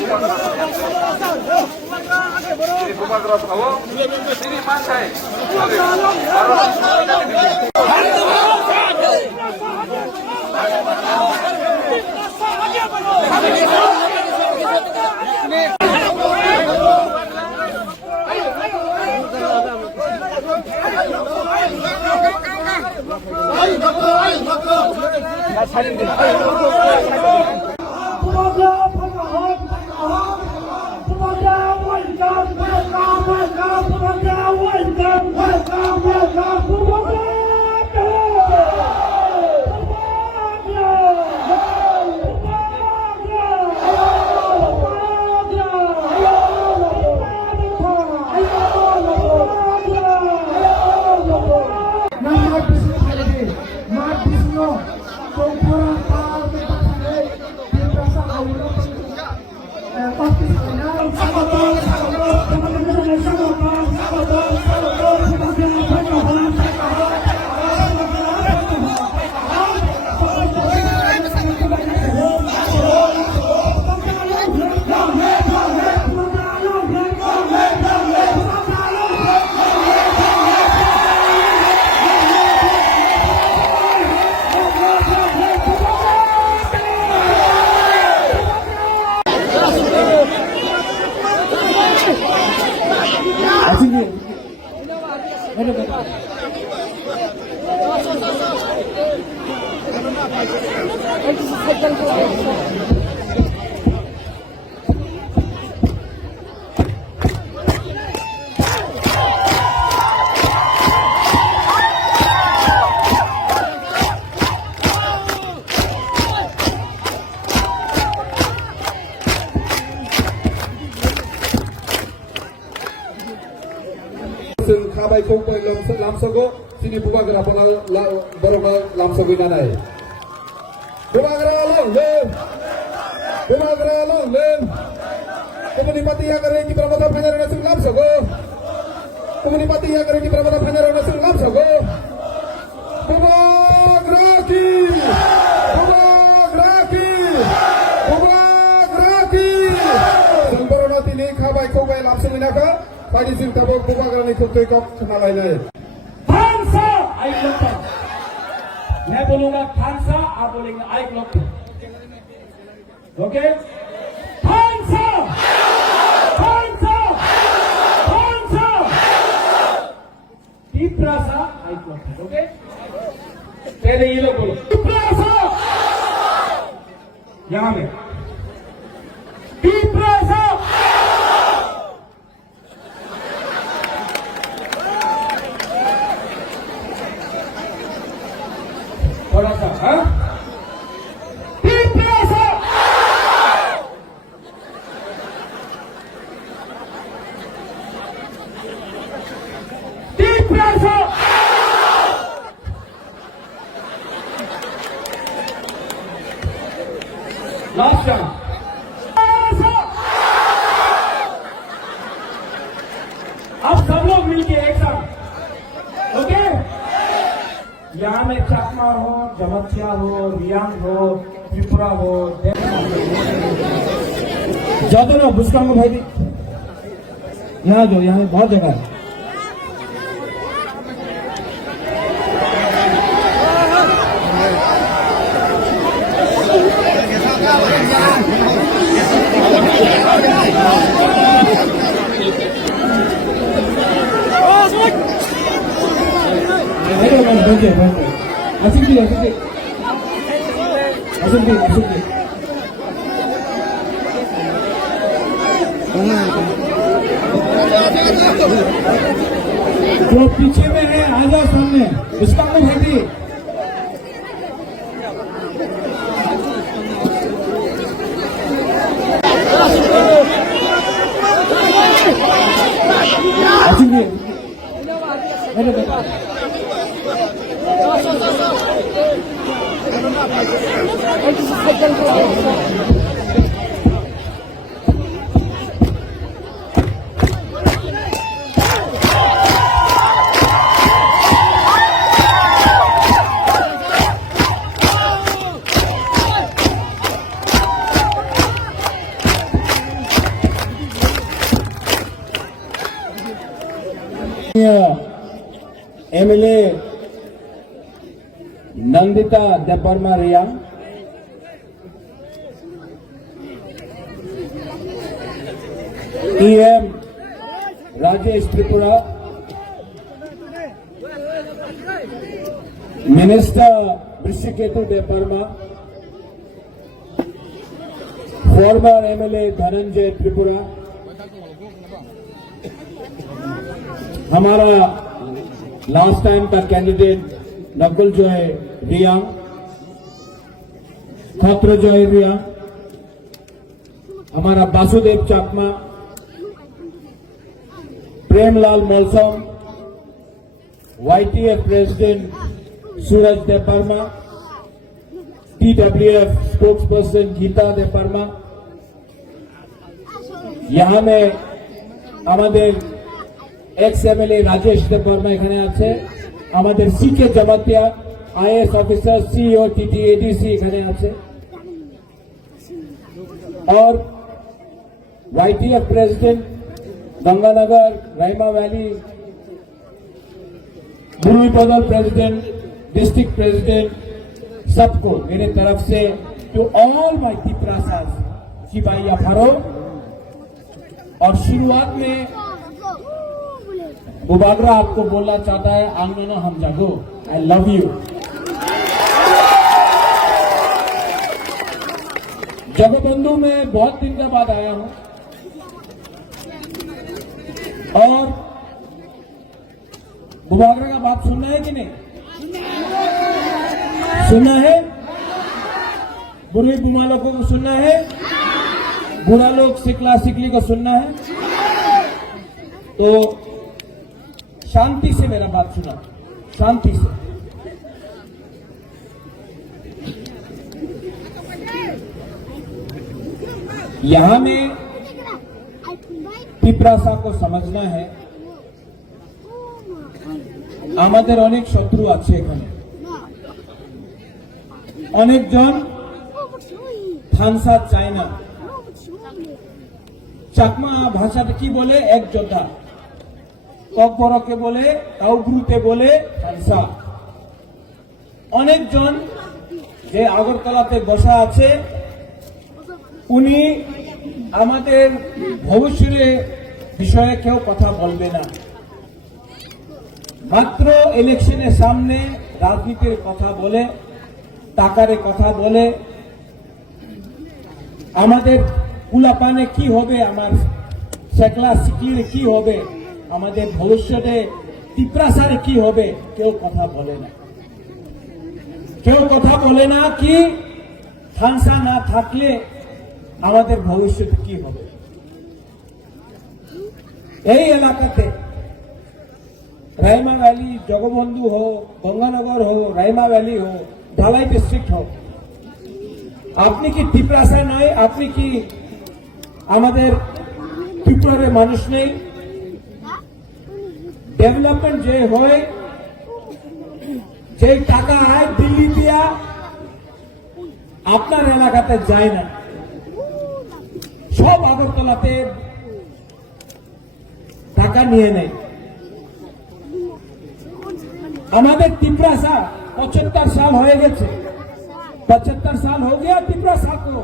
Sini Pumagrab Hawo, sini pantai. Kabai kong po lamsago, sini Pumagrab baru lamsago nanay. Pumagrab long len, Pumagrab long len. Kemudian pati yang kering di Pramata Banyar Nasir lamsago. Kemudian pati yang kering di Pramata Banyar Nasir lamsago. Pumagraki, Pumagraki, Pumagraki. Sembrono nanti ni kabai kong po lamsago naka. Pagi sing tabok Pumagrab ni kutu kop kenalai nai. Tansa aik lokta. मैं बोलूंगा थानसा, आप बोलेंगे आइक लोग। Okay? थानसा, थानसा, थानसा। Tiprasa आइक लोग। Okay? पहले ये लोग बोलो। तीप्रासा। यहाँ में। तीप्रासा। थोड़ा सा, हाँ? तीप्रासा। तीप्रासा। Last time. अब सब लोग मिलके एक साथ, ओके? यहाँ में चकमा हो, जमतिया हो, रियांग हो, त्रिपुरा हो, जाते ना बुस्कांग भाई भी यहाँ जो यहाँ बहुत जगह है। जो पीछे में है आजा सामने उसका को भेजी MLA Nandita Deparma Riang, EM Rajesh Tripura, Minister Brishiketu Deparma, former MLA Dhananjay Tripura, हमारा लास्ट टाइम का कैंडिडेट नकुल जॉय रियांग, छात्र जॉय रियांग, हमारा वासुदेव चाकमा, प्रेमलाल मौसम, YTF प्रेसिडेंट सूरज देपरमा, TWF स्पोक्सपर्सन गीता देपरमा, यहाँ में हमारे एक्स MLA राजेश देपरमा এখানে আছে, আমাদের CK Jamatia IAS officer CEO TTADC এখানে আছে, और YTF president Ganganagar Raima valley, Buruipadal president, district president, सबको मेरे तरफ से टू ऑल माय तिप्रासास की भाई अफारो। और शुरुआत में बुबागरा आपको बोलना चाहता है, आंगना हम जागो, आई लव यू। जगबंधु में बहुत दिन के बाद आया हूं और बुबागरा का बात सुनना है कि नहीं सुनना है? बुरी बुमा लोगों को सुनना है, बुरा लोग सिकला सिकली को सुनना है, तो शांति से मेरा बात सुना, शांति से। यहां में पिपरासा को समझना है, আমাদের অনেক শত্রু আছে এখানে, অনেকজন থানসা চায় না। চাকমা ভাষাতে কি বলে? এক যোদ্ধা। ককবরকে বলে, কাউগ্রুতে বলে থানসা। অনেকজন যে আগরতলাতে বসা আছে, উনি আমাদের ভবিষ্যতের বিষয়ে কেউ কথা বলবে না, মাত্র ইলেকশনের সামনে রাজনীতির কথা বলে, টাকার কথা বলে, আমাদের কুলাপানে কি হবে, আমার সেকলা সিকিরে কি হবে, আমাদের ভবিষ্যতে তিপ্রাসারে কি হবে, কেউ কথা বলে না। কেউ কথা বলে না কি থানসা না থাকলে আমাদের ভবিষ্যতে কি হবে। এই এলাকাতে রাইমা ভ্যালি, জগবন্ধু हो, गंगानगर हो, রাইমা ভ্যালি हो, ঢালাই ডিস্ট্রিক্ট हो, আপনি কি তিপ্রাসা নয়? আপনি কি আমাদের ত্রিপুরার মানুষ নেই? ডেভেলপমেন্ট যে হয়, যে টাকা হয় দিল্লি দিয়া আপনার এলাকাতে যায় না, সব আগরতলাতে টাকা নিয়ে নেয়। আমাদের तिप्रासा 75 साल हो गए, 75 साल हो गया तिप्रासा को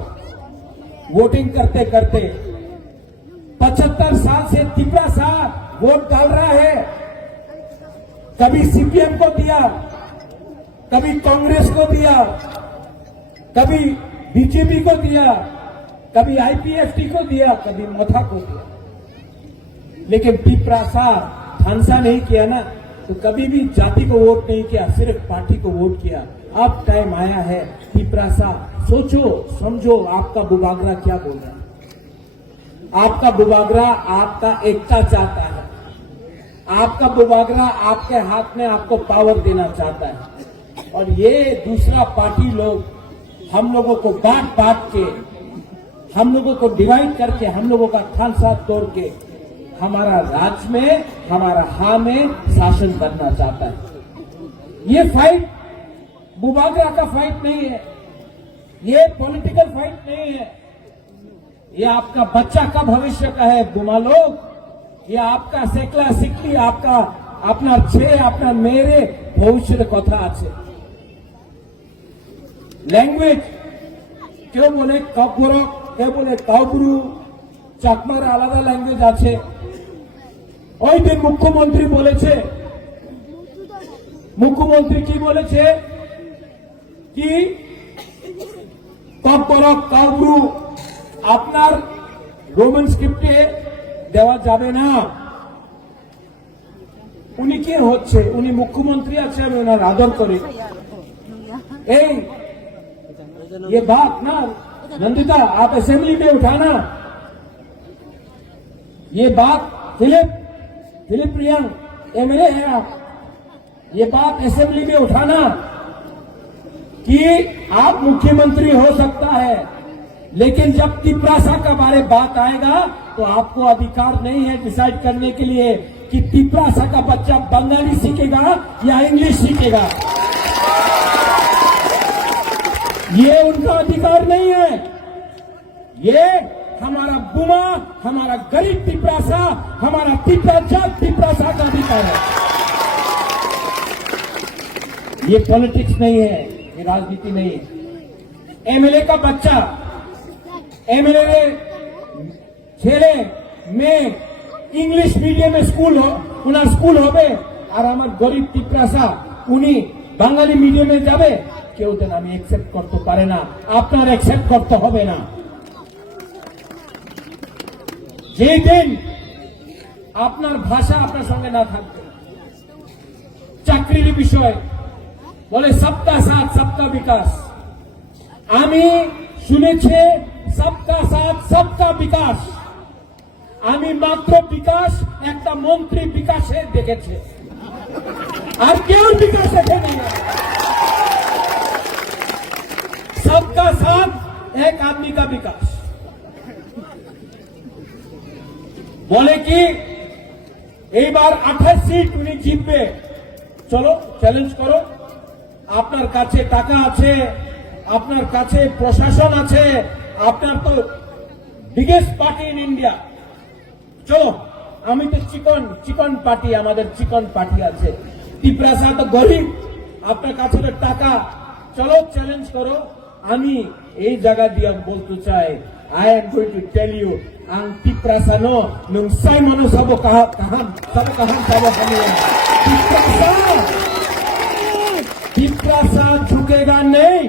वोटिंग करते करते। 75 साल से तिप्रासा वोट डाल रहा है, कभी CPM को दिया, कभी कांग्रेस को दिया, कभी BJP को दिया, कभी IPFT को दिया, कभी मोथा को दिया, लेकिन तिप्रासा थानसा नहीं किया ना, तो कभी भी जाति को वोट नहीं किया, सिर्फ पार्टी को वोट किया। अब टाइम आया है तिप्रासा, सोचो समझो, आपका बुबागरा क्या बोल रहा है। आपका बुबागरा आपका एकता चाहता है, आपका बुबागरा आपके हाथ में आपको पावर देना चाहता है, और ये दूसरा पार्टी लोग हम लोगों को बांट बांट के, हम लोगों को डिवाइड करके, हम लोगों का थानसा तोड़ के हमारा राज्य में, हमारा हां में शासन करना चाहता है। ये फाइट बुबागरा का फाइट नहीं है, ये पॉलिटिकल फाइट नहीं है, ये आपका बच्चा का भविष्य का है बुमा लोग, ये आपका सेकला सिकली, आपका আপনার ছেলে আপনার মেয়েরে ভবিষ্যতে কথা আছে। ল্যাঙ্গুয়েজ কেউ বলে কাপড়ক, কেউ বলে কাউবরু, চাকমার আলাদা ল্যাঙ্গুয়েজ আছে। ওই দিন মুখ্যমন্ত্রী বলেছে, মুখ্যমন্ত্রী কি বলেছে কি কাপড়ক কাউবরু আপনার রোমান স্ক্রিপ্টে দেওয়া যাবে না। উনি কি হচ্ছে, উনি মুখ্যমন্ত্রী আছে, আমি ওনার আদর করি। এই ये बात ना नंदिता आप असेंबली में उठाना, ये बात फिलिप प्रियंक एमएलए है आप, ये बात असेंबली में उठाना कि आप मुख्यमंत्री हो सकता है, लेकिन जब तिपरासा का बारे बात आएगा तो आपको अधिकार नहीं है डिसाइड करने के लिए कि तिपरासा का बच्चा बंगाली सीखेगा या इंग्लिश सीखेगा। ये उनका अधिकार नहीं है, ये हमारा बुमा, हमारा गरीब तिपरासा, हमारा तिपरासा का अधिकार है। ये पॉलिटिक्स नहीं है, ये राजनीति नहीं है। एमएलए का बच्चा, एमएलए छेले में इंग्लिश मीडियम स्कूल हो, उनार स्कूल होबे और हमार गरीब तिपरासा उनी बांगाली मीडियम में जाबे, কেউ দেন আমি অ্যাকসেপ্ট করতে পারে না, আপনার অ্যাকসেপ্ট করতে হবে না। যেই দিন আপনার ভাষা আপনার সঙ্গে না থাকবে, চাকরির বিষয় বলে সবকা সাথ সবকা বিকাশ, আমি শুনেছি সবকা সাথ সবকা বিকাশ, আমি মাত্র বিকাশ একটা মন্ত্রী বিকাশে দেখেছে, আর কেউ বিকাশ দেখেনি। सबका साथ एक आदमी का विकास बोले कि এই বার 28 সিট উনি জিতবে, চলো চ্যালেঞ্জ করো, আপনার কাছে টাকা আছে, আপনার কাছে প্রশাসন আছে, আপনার তো বিগেস্ট পার্টি ইন ইন্ডিয়া, চলো আমি তো চিকন পার্টি, আমাদের চিকন পার্টি আছে, তিপরাসা তো গরিব, আপনার কাছে তো টাকা, চলো চ্যালেঞ্জ করো। আমি এই জায়গা দিয়ে বলতে চাই, I am going to tell you আং তিপরাসা নো নুং সাই মনো সব কাহান সব হামি तिपरासा झुकेगा नहीं,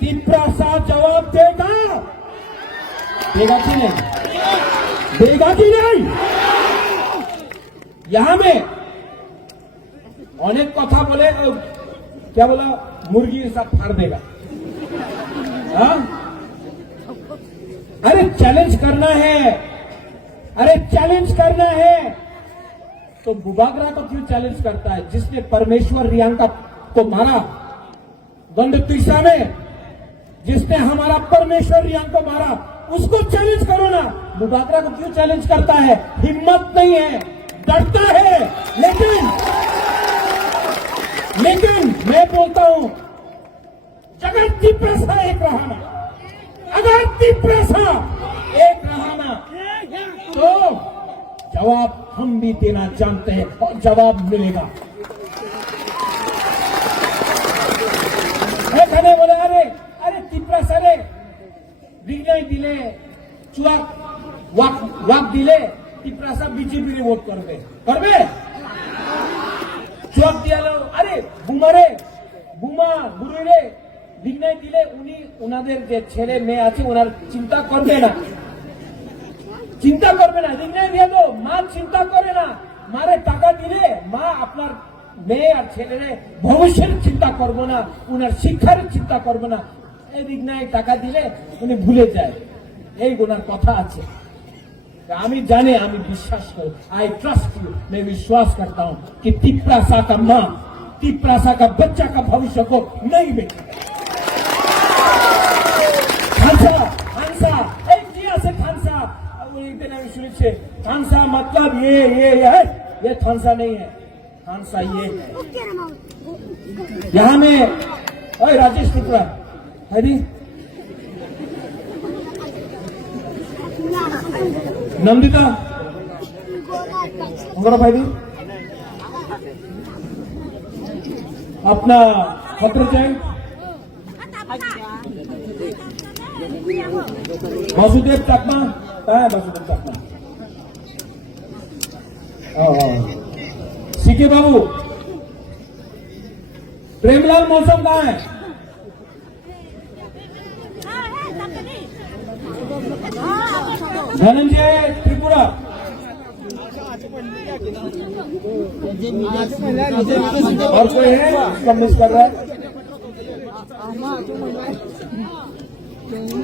तिपरासा जवाब देगा, देगा कि नहीं, देगा कि नहीं। यहां में अनेक कथा बोले, क्या बोला, मुर्गी के साथ फाड़ देगा। हाँ? अरे चैलेंज करना है, अरे चैलेंज करना है तो बुबागरा को क्यों चैलेंज करता है, जिसने परमेश्वर रियांका को मारा गंडतीसा में, जिसने हमारा परमेश्वर रियांका को मारा, उसको चैलेंज करो ना। बुबागरा को क्यों चैलेंज करता है, हिम्मत नहीं है, डरता है। लेकिन मैं बोलता हूं, अगर तिपरासा एक रहा, अगर तिपरासा एक रहा तो जवाब हम भी देना जानते हैं और जवाब मिलेगा। এখানে বলে আরে তিপরাসা রে বিজয় দিলে, চুয়াক ওয়াক দিলে তিপরাসা বিজেপি রে ভোট করবে, চুয়াক দিয়ালো, আরে বুমা গুরু রে বিজয় দিলে উনি ওনাদের যে ছেলে মেয়ে আছে ওনার চিন্তা করবে না, বিজয় দিয়ে তো মা চিন্তা করে না, মারে টাকা দিলে মা আপনার মেয়ে আর ছেলেরে ভবিষ্যের চিন্তা করবো না, উনার শিক্ষার চিন্তা করবো না, এই দিক নাই টাকা দিলে উনি ভুলে যায়, এই ওনার কথা আছে। আমি জানি, আমি বিশ্বাস করি, आई ट्रस्ट यू, मैं विश्वास करता हूं कि तिपरासा का मां तिपरासा का बच्चा का भविष्य को नहीं बेचेगा। खानसा एक जिया से खानसा, एक दिन আমি শুনেছি खानसा मतलब ये है, ये खानसा नहीं है, खानसा ये है। यहां में ओए राजेश त्रिपुरा हरी नंदिता भाई अपना खत्रचाई वासुदेव चाकमा कहाँ है? वासुदेव चाकमा सीके बाबू। प्रेमलाल मौसम कहाँ है? धनंजय त्रिपुरा। और कोई है इसका मिस कर रहा है?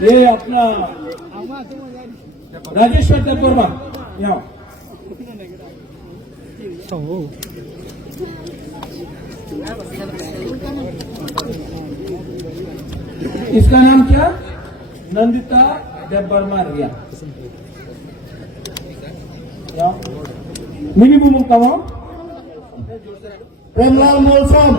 ये अपना राजेश्वर देववर्मा यहाँ। इसका नाम क्या? नंदिता देववर्मा रिया। मिनी बुम कमा प्रेमलाल मौसम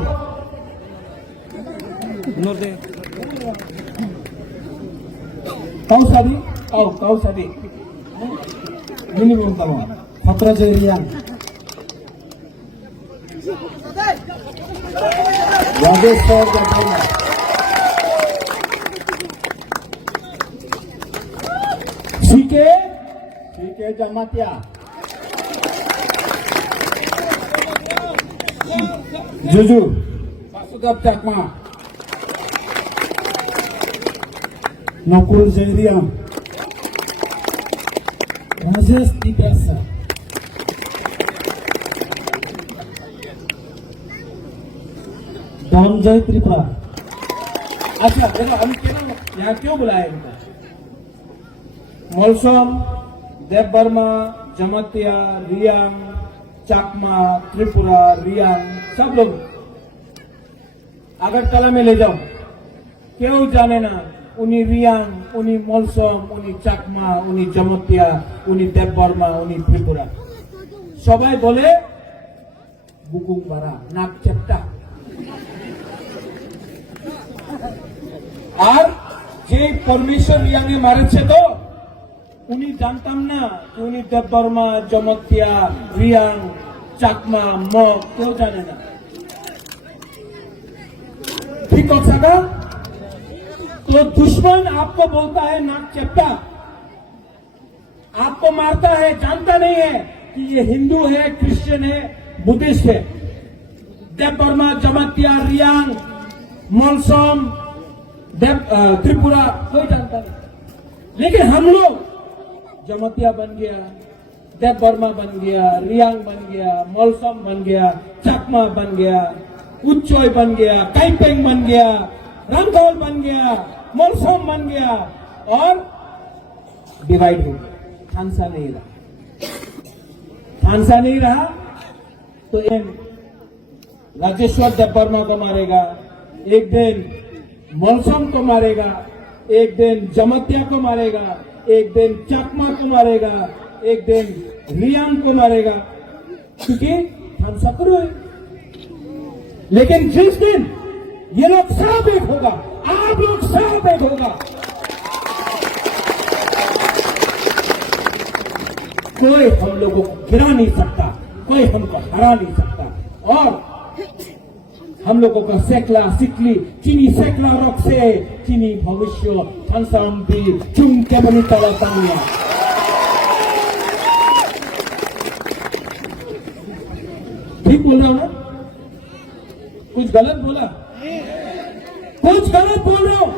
कौसादी कौसादी मिनी बुम कमा खतरा रिया। राजेश्वर देववर्मा सीके जमातिया। जुजू वासुदेव चाकमा नकुल जैरिया राजेश तिब्यासा धनंजय त्रिपुरा। अच्छा देखो हम यहाँ क्यों बुलाए इनको? मौसम देववर्मा जमातिया रियांग चाकमा त्रिपुरा रियांग सब लोग अगरतला में ले जाओ, क्यों जाने ना उन्हीं रियांग उन्हीं मौसम उन्हीं चाकमा उन्हीं जमातिया उन्हीं देववर्मा उन्हीं त्रिपुरा सबाई बोले बुकुम बारा नाक चेप्टा। और जे परमेश्वर रियांगे मारे छे तो उन्हीं जानताम ना कि उन्हीं देववर्मा जमातिया रियांग चाकमा मग क्यों जाने ना। ठीक हो सका तो दुश्मन आपको बोलता है नाक चेप्टा, आपको मारता है, जानता नहीं है कि ये हिंदू है क्रिश्चियन है बुद्धिस्ट है। देववर्मा जमातिया रियांग मौसम त्रिपुरा कोई जानता नहीं, लेकिन हम लोग जमातिया बन गया, देववर्मा बन गया, रियांग बन गया, मौसम बन गया, चाकमा बन गया, उच्चोय बन गया, काइपेंग बन गया, रंगौल बन गया, मौसम बन गया और डिवाइड हो गया। थानसा नहीं रहा, थानसा नहीं रहा तो राजेश्वर देववर्मा को मारेगा, एक दिन मौसम को मारेगा, एक दिन जमातिया को मारेगा, एक दिन चाकमा को मारेगा, एक दिन रियांग को मारेगा, क्योंकि हम सकरू है। लेकिन जिस दिन ये लोग सब एक होगा, आप लोग सब एक होगा, कोई हम लोगों को गिरा नहीं सकता, कोई हमको हरा नहीं सकता। और हम लोगों का सेकला सिकली चीनी सेकला रख से चीनी भविष्य थानसाम्पी चुम के बनी तलातानिया। ठीक बोल रहा हूं ना? कुछ गलत बोला? कुछ गलत बोल रहा हूं?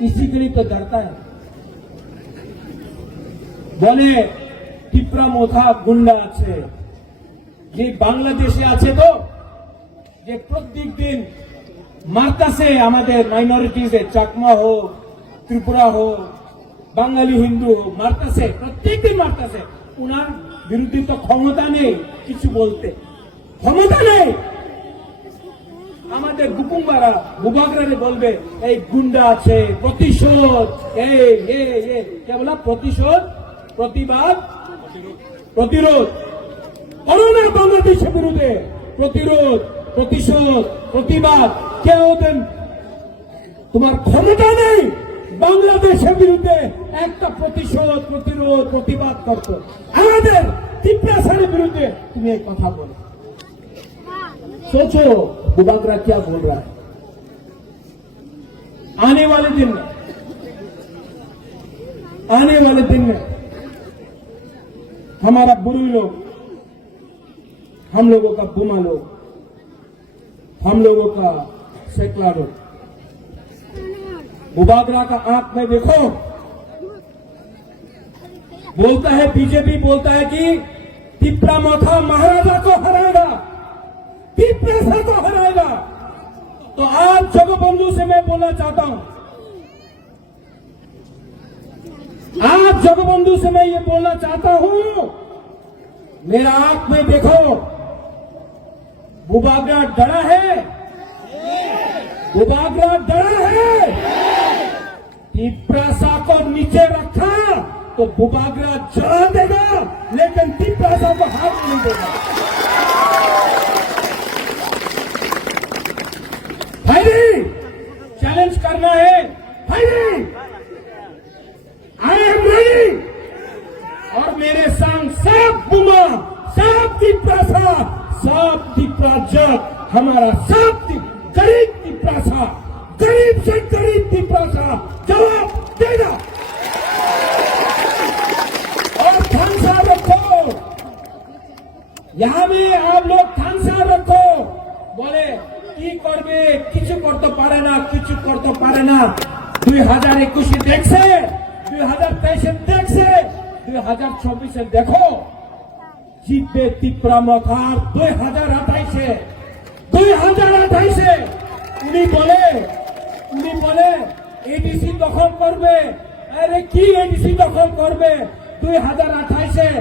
इसी के लिए तो डरता है। बोले टिपरा मोथा गुंडा आछे, ये बांग्लादेशे आछे तो যে প্রত্যেক দিন মারতাছে আমাদের মাইনরিটিজে, চাকমা হোক ত্রিপুরা হোক বাঙালি হিন্দু হোক, মারতাছে প্রত্যেক দিন মারতাছে। উনার বিরুদ্ধে তো ক্ষমতা নেই কিছু বলতে, ক্ষমতা নেই। আমাদের গুকুম্বারা বুবাগরারে বলবে এই গুন্ডা আছে, প্রতিশোধ কে বলা প্রতিশোধ প্রতিবাদ প্রতিরোধ করোনা বাংলাদেশের বিরুদ্ধে প্রতিরোধ প্রতিশোধ প্রতিবাদ কেউ দেন। তোমার ক্ষমতা নেই বাংলাদেশের বিরুদ্ধে একটা প্রতিশোধ প্রতিরোধ প্রতিবাদ করতো। আমাদের টিপ্রাসারের বিরুদ্ধে তুমি এই কথা বলো। सोचो बुबागरा क्या बोल रहा है। आने वाले दिन में हमारा बुरी लोग, हम लोगों का बुमा लोग, हम लोगों का सैकड़ा लोग, बुबागरा का आंख में देखो, बोलता है, बीजेपी बोलता है कि तिप्रा मोथा महाराजा को हराएगा, तिप्रा को हराएगा। तो आज जगबंधु से मैं बोलना चाहता हूं, आज जगबंधु से मैं ये बोलना चाहता हूं, मेरा आंख में देखो, बुबागरा डरा है, बुबागरा डरा है। तिप्रासा को नीचे रखा तो बुबागरा जला देगा, लेकिन तिप्रासा को हाथ नहीं देगा। भाई चैलेंज करना है, भाई आई एम रेडी। और मेरे संग सब बुमा, सब तिप्रासा, सब तिप्राजक, हमारा सब गरीब तिप्रासा, गरीब से गरीब तिप्रासा जवाब देगा। और थानसा रखो, यहां में आप लोग थानसा रखो। बोले কি করবে, কিছু করতে পারে না, কিছু করতে পারে না। 2021 দেখছে, 2023 দেখছে, 2024 দেখো জিতবে তিপ্রা মথার। 2028 উনি বলে এডিসি দখল করবে। আরে কি এডিসি দখল করবে? 2028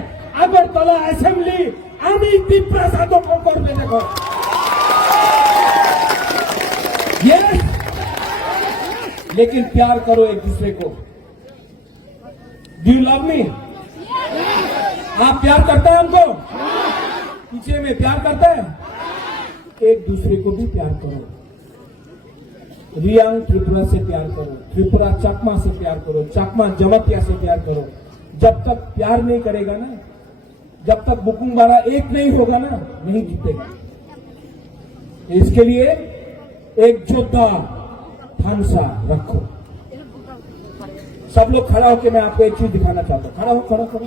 আগরতলা অ্যাসেম্বলি আমি তিপ্রাসা দখল করবে। দেখো यस, लेकिन प्यार करो एक दूसरे को। Do you love me? आप प्यार करता है हमको? पीछे में प्यार करता है? एक दूसरे को भी प्यार करो। रियांग त्रिपुरा से प्यार करो, त्रिपुरा चकमा से प्यार करो, चकमा जमतिया से प्यार करो। जब तक प्यार नहीं करेगा ना, जब तक बुकुंबारा एक नहीं होगा ना, नहीं जीतेगा। इसके लिए एक जोधा थानसा रखो। सब लोग खड़ा होकर मैं आपको एक चीज दिखाना चाहता हूं। खड़ा हो।